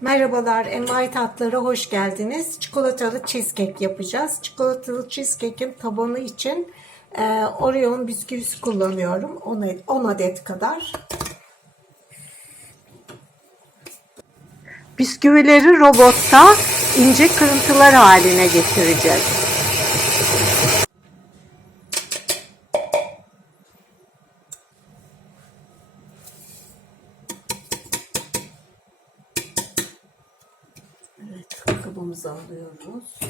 Merhabalar, Envai Tatlılara hoş geldiniz. Çikolatalı cheesecake yapacağız. Çikolatalı cheesecake'in tabanı için e, Oreo'nun bisküvisi kullanıyorum. 10, 10 adet kadar. Bisküvileri robotta ince kırıntılar haline getireceğiz. Kabımızı alıyoruz.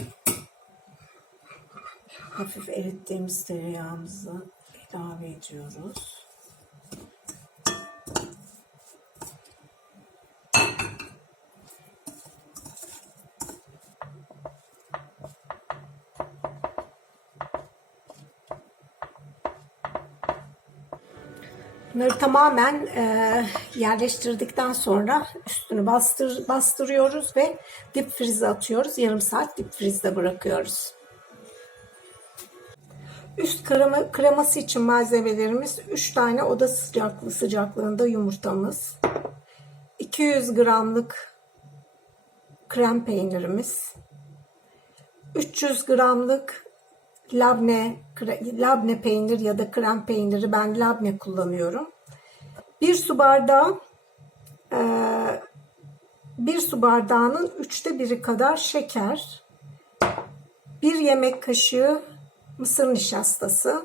Hafif erittiğimiz tereyağımızı ilave ediyoruz. Bunları tamamen e, yerleştirdikten sonra üstünü bastır, bastırıyoruz ve dip frize atıyoruz. Yarım saat dip frizde bırakıyoruz. Üst krema, kreması için malzemelerimiz 3 tane oda sıcaklığı sıcaklığında yumurtamız, 200 gramlık krem peynirimiz, 300 gramlık labne, labne peynir ya da krem peyniri ben labne kullanıyorum. Bir su bardağı e, bir su bardağının üçte biri kadar şeker, bir yemek kaşığı mısır nişastası,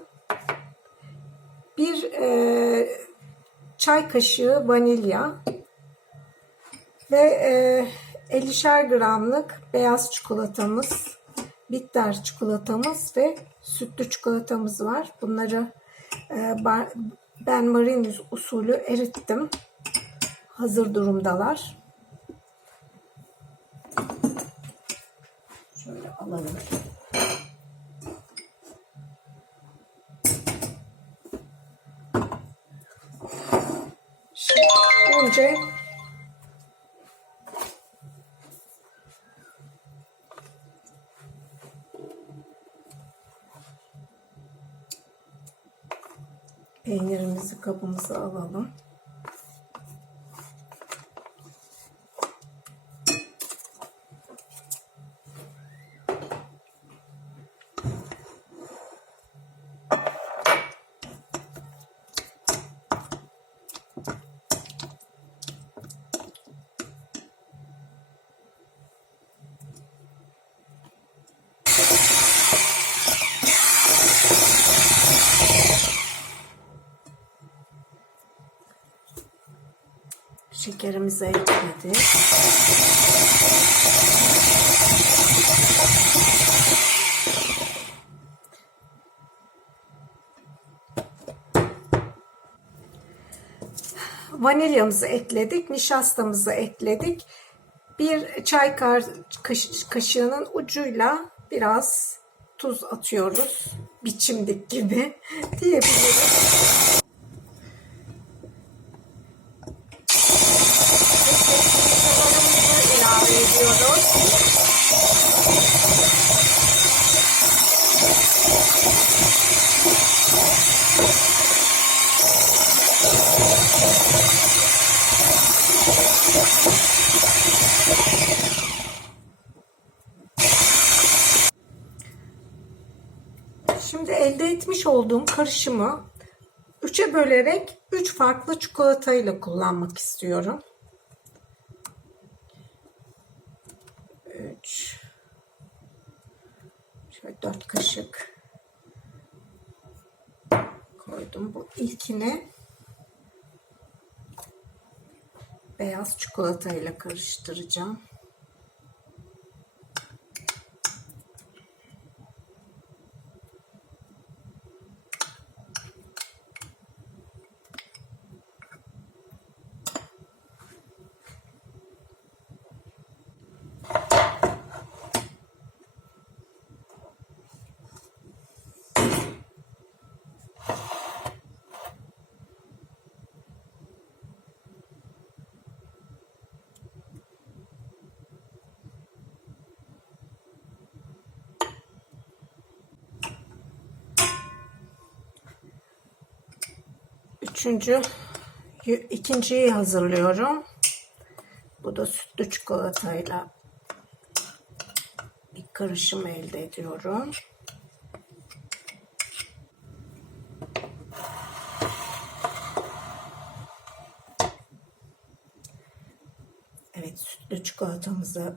bir e, çay kaşığı vanilya ve e, 50'şer gramlık beyaz çikolatamız, bitter çikolatamız ve sütlü çikolatamız var. Bunları e, ben marin usulü erittim. Hazır durumdalar. Şöyle alalım. Şimdi önce peynirimizi kabımıza alalım. Şekerimizi ekledik. Vanilyamızı ekledik, nişastamızı ekledik. Bir çay kaşığının ucuyla biraz tuz atıyoruz. Biçimdik gibi diyebiliriz. ilave ediyoruz. Şimdi olduğum karışımı üçe bölerek üç farklı çikolatayla kullanmak istiyorum. 3 şöyle 4 kaşık koydum. Bu ilkini beyaz çikolata ile karıştıracağım. Üçüncü, ikinciyi hazırlıyorum. Bu da sütlü çikolatayla bir karışım elde ediyorum. Evet sütlü çikolatamızı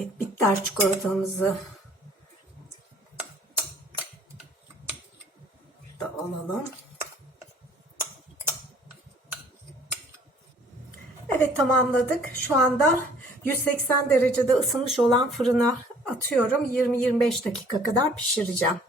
Evet bitter çikolatamızı da alalım. Evet tamamladık. Şu anda 180 derecede ısınmış olan fırına atıyorum. 20-25 dakika kadar pişireceğim.